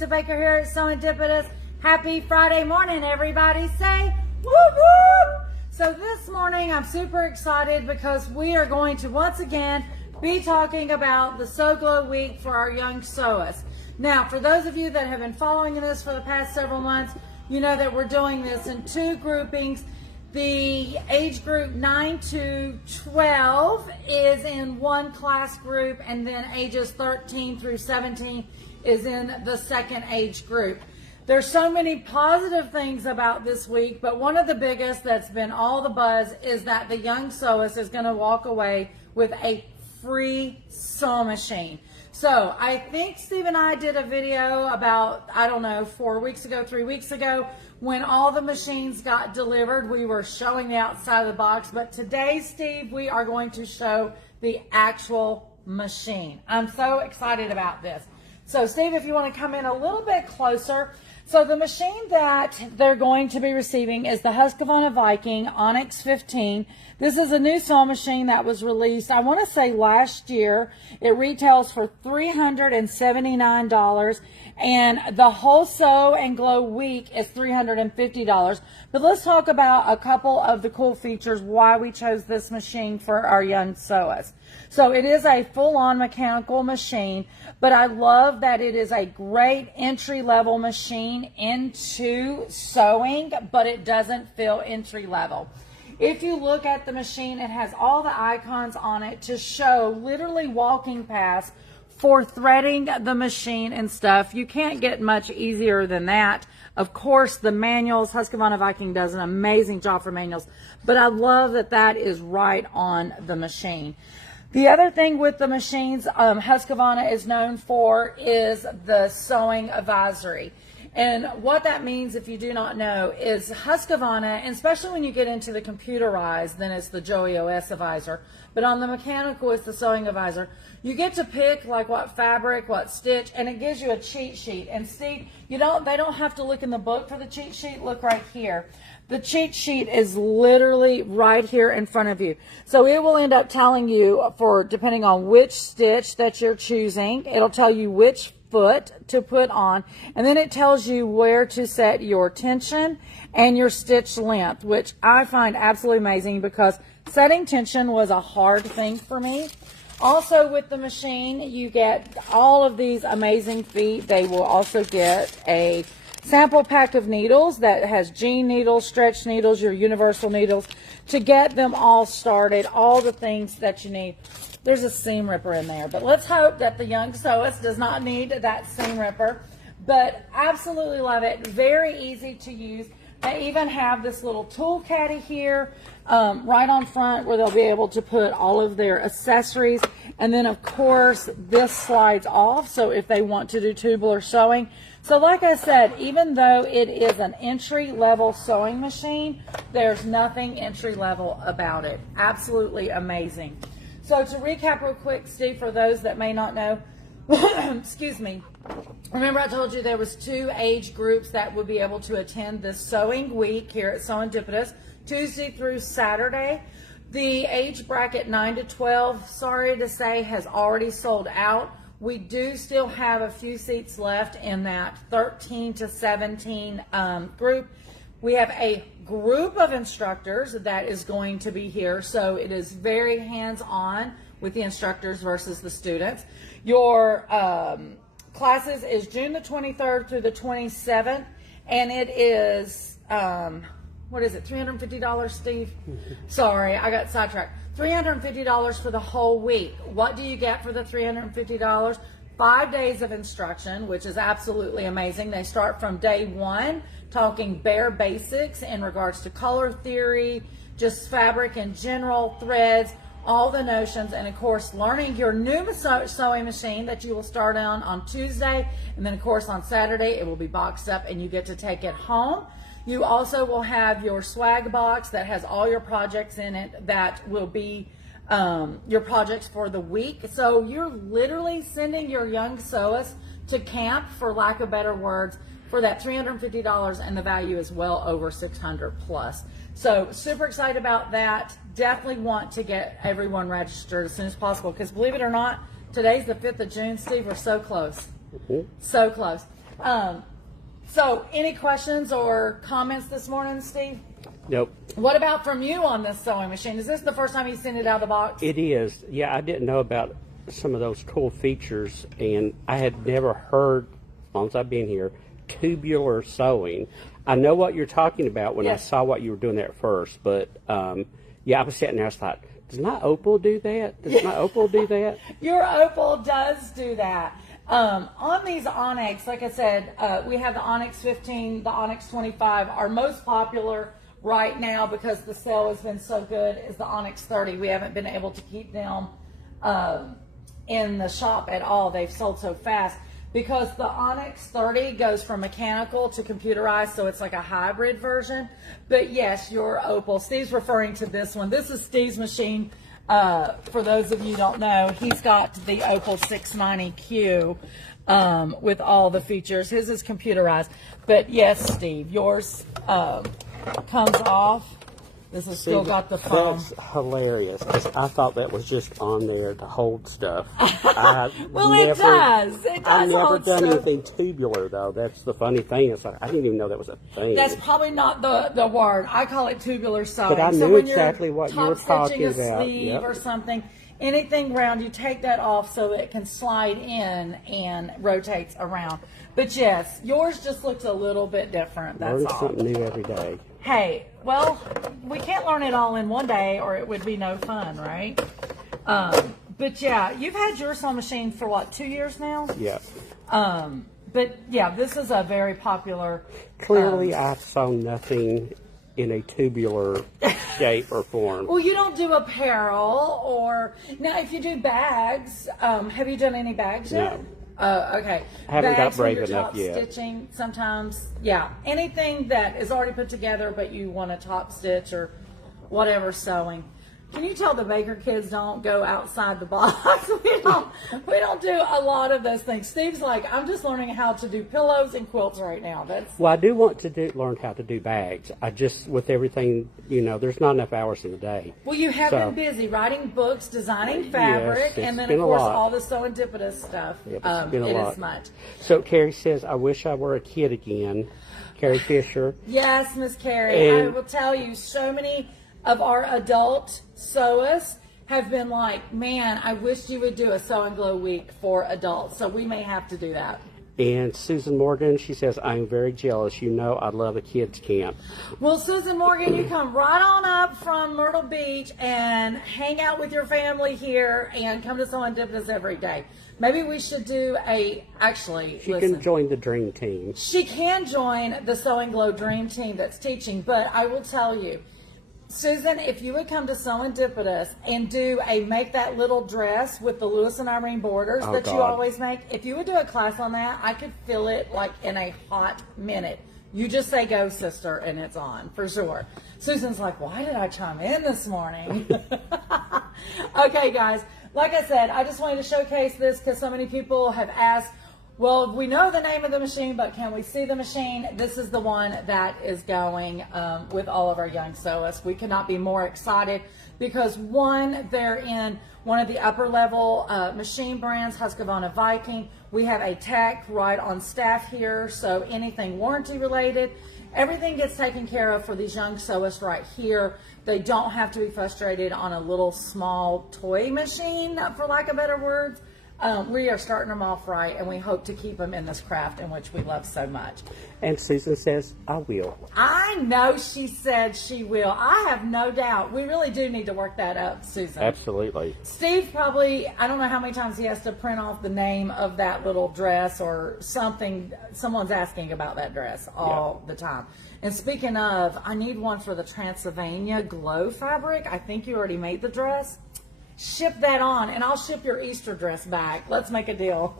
Teresa Baker here at SewEndipitous. Happy Friday morning, everybody. Say woo woo! So this morning I'm super excited because we are going to once again be talking about the Sew Glow Week for our young sewists. Now, for those of you that have been following this for the past several months, you know that we're doing this in two groupings. The age group 9 to 12 is in one class group, and then ages 13 through 17 is in the second age group. There's so many positive things about this week, but one of the biggest that's been all the buzz is that the young sewist is going to walk away with a free sew machine. So I think Steve and I did a video about, I don't know, 4 weeks ago, 3 weeks ago, when all the machines got delivered. We were showing the outside of the box, but today, Steve, we are going to show the actual machine. I'm so excited about this. So Steve, if you want to come in a little bit closer. So the machine that they're going to be receiving is the Husqvana Viking Oynx 15. This is a new sewing machine that was released, I want to say last year. It retails for $379, and the whole Sew and Glow week is $350. But let's talk about a couple of the cool features why we chose this machine for our young sewists. So it is a full-on mechanical machine, but I love that it is a great entry-level machine into sewing, but it doesn't feel entry-level. If you look at the machine, it has all the icons on it to show literally walking paths for threading the machine and stuff. You can't get much easier than that. Of course, the manuals, Husqvana Viking does an amazing job for manuals, but I love that that is right on the machine. The other thing with the machines Husqvana is known for is the sewing advisory. And what that means, if you do not know, is Husqvana, and especially when you get into the computerized, then it's the Joey OS advisor. But on the mechanical, it's the sewing advisor. You get to pick like what fabric, what stitch, and it gives you a cheat sheet. And Steve, they don't have to look in the book for the cheat sheet. Look right here. The cheat sheet is literally right here in front of you. So it will end up telling you, for depending on which stitch that you're choosing, it'll tell you which foot to put on, and then it tells you where to set your tension and your stitch length, which I find absolutely amazing because setting tension was a hard thing for me. Also with the machine, you get all of these amazing feet. They will also get a sample pack of needles that has jean needles, stretch needles, your universal needles, to get them all started, all the things that you need. There's a seam ripper in there, but let's hope that the young sewist does not need that seam ripper. But absolutely love it. Very easy to use. They even have this little tool caddy here right on front where they'll be able to put all of their accessories. And then, of course, this slides off, so if they want to do tubular sewing. So like I said, even though it is an entry-level sewing machine, there's nothing entry-level about it. Absolutely amazing. So to recap real quick, Steve, for those that may not know, excuse me, remember I told you there was 2 age groups that would be able to attend this sewing week here at SewEndipitous, Tuesday through Saturday. The age bracket 9 to 12, sorry to say, has already sold out. We do still have a few seats left in that 13 to 17 group. We have a group of instructors that is going to be here, so it is very hands-on with the instructors versus the students. Your classes is June the 23rd through the 27th, and it is, what is it, $350, Steve? Sorry, I got sidetracked. $350 for the whole week. What do you get for the $350? 5 days of instruction, which is absolutely amazing. They start from day 1, talking bare basics in regards to color theory, just fabric in general, threads, all the notions, and of course learning your new sewing machine that you will start on Tuesday, and then of course on Saturday it will be boxed up and you get to take it home. You also will have your swag box that has all your projects in it that will be your projects for the week. So you're literally sending your young sewist to camp, for lack of better words, for that $350, and the value is well over $600 plus. So super excited about that. Definitely want to get everyone registered as soon as possible, because believe it or not, today's the 5th of June, Steve. We're so close. So close. So any questions or comments this morning, Steve? Nope. What about from you on this sewing machine? Is this the first time you've seen it out of the box? It is. Yeah, I didn't know about some of those cool features, and I had never heard, as long as I've been here, tubular sewing. I know what you're talking about when I saw what you were doing there at first, but yeah, I was sitting there, I was thought, does my Opal do that? Does my Opal do that? Your Opal does do that. On these Oynx, like I said, we have the Oynx 15, the Oynx 25. Our most popular right now, because the sale has been so good, is the Oynx 30. We haven't been able to keep them in the shop at all. They've sold so fast because the Oynx 30 goes from mechanical to computerized, so it's like a hybrid version. But yes, your Opal, Steve's referring to this one. This is Steve's machine. For those of you who don't know, he's got the Opal 690Q with all the features. His is computerized. But yes, Steve, yours comes off. This has still got the foam. That's hilarious, because I thought that was just on there to hold stuff. Well, it does. It does. I've never hold done stuff. anything tubular, though. That's the funny thing. It's like, I didn't even know that was a thing. That's probably not the word. I call it tubular sewing. But I so knew when exactly you're what you were talking top-stitching a about. sleeve Yep. or something, anything round, you take that off so it can slide in and rotates around. But yes, yours just looks a little bit different. That's Learn all. something new every day. Hey, well, we can't learn it all in one day or it would be no fun, right? But yeah, you've had your sewing machine for what, 2 years now? Yeah. But yeah, this is a very popular. Clearly, I've sewn nothing in a tubular shape or form. Well, you don't do apparel or now. If you do bags, have you done any bags yet? No. Okay. I haven't bags got brave when you're enough top yet. Stitching sometimes, yeah. Anything that is already put together, but you want to top stitch or whatever sewing. Can you tell the Baker kids don't go outside the box? we don't do a lot of those things. Steve's like, I'm just learning how to do pillows and quilts right now. That's Well, I do want to learn how to do bags. I just, with everything, there's not enough hours in the day. well, you have been busy writing books, designing fabric, Yes, and then it's of been a course lot. all the Sewendipitous stuff. Yep, it's been a lot. Is much. So Carrie says, I wish I were a kid again. Carrie Fisher. Yes, Miss Carrie. I And- will tell you, so many of our adult sewists have been like, man, I wish you would do a Sew and Glow week for adults. So we may have to do that. And Susan Morgan, she says, I'm very jealous. You know I love a kids camp. Well, Susan Morgan, you come right on up from Myrtle Beach and hang out with your family here and come to Sewendipitous every day. Maybe we should do She can join the dream team. She can join the Sew and Glow Dream Team that's teaching, but I will tell you, Susan, if you would come to Sewendipitous and do make that little dress with the Lewis and Irene borders Oh, that you God. always make, if you would do a class on that, I could fill it like in a hot minute. You just say go, sister, and it's on for sure. Susan's like, why did I chime in this morning? Okay, guys, like I said, I just wanted to showcase this because so many people have asked, well, we know the name of the machine, but can we see the machine? This is the one that is going with all of our young sewists. We cannot be more excited because one, they're in one of the upper level machine brands, Husqvana Viking. We have a tech right on staff here, so anything warranty related, everything gets taken care of for these young sewists right here. They don't have to be frustrated on a little small toy machine, for lack of better words. We are starting them off right, and we hope to keep them in this craft in which we love so much. And Susan says, I will. I know she said she will. I have no doubt. We really do need to work that up, Susan. Absolutely. Steve probably, I don't know how many times he has to print off the name of that little dress or something. Someone's asking about that dress all the time. And speaking of, I need one for the Transylvania Glow fabric. I think you already made the dress. Ship that on, and I'll ship your Easter dress back. Let's make a deal.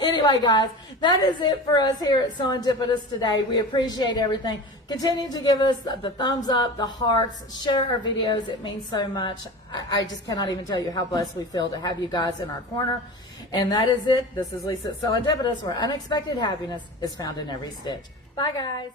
Anyway, guys, that is it for us here at Sewendipitous today. We appreciate everything. Continue to give us the thumbs up, the hearts, share our videos. It means so much. I just cannot even tell you how blessed we feel to have you guys in our corner. And that is it. This is Lisa at Sewendipitous, where unexpected happiness is found in every stitch. Bye, guys.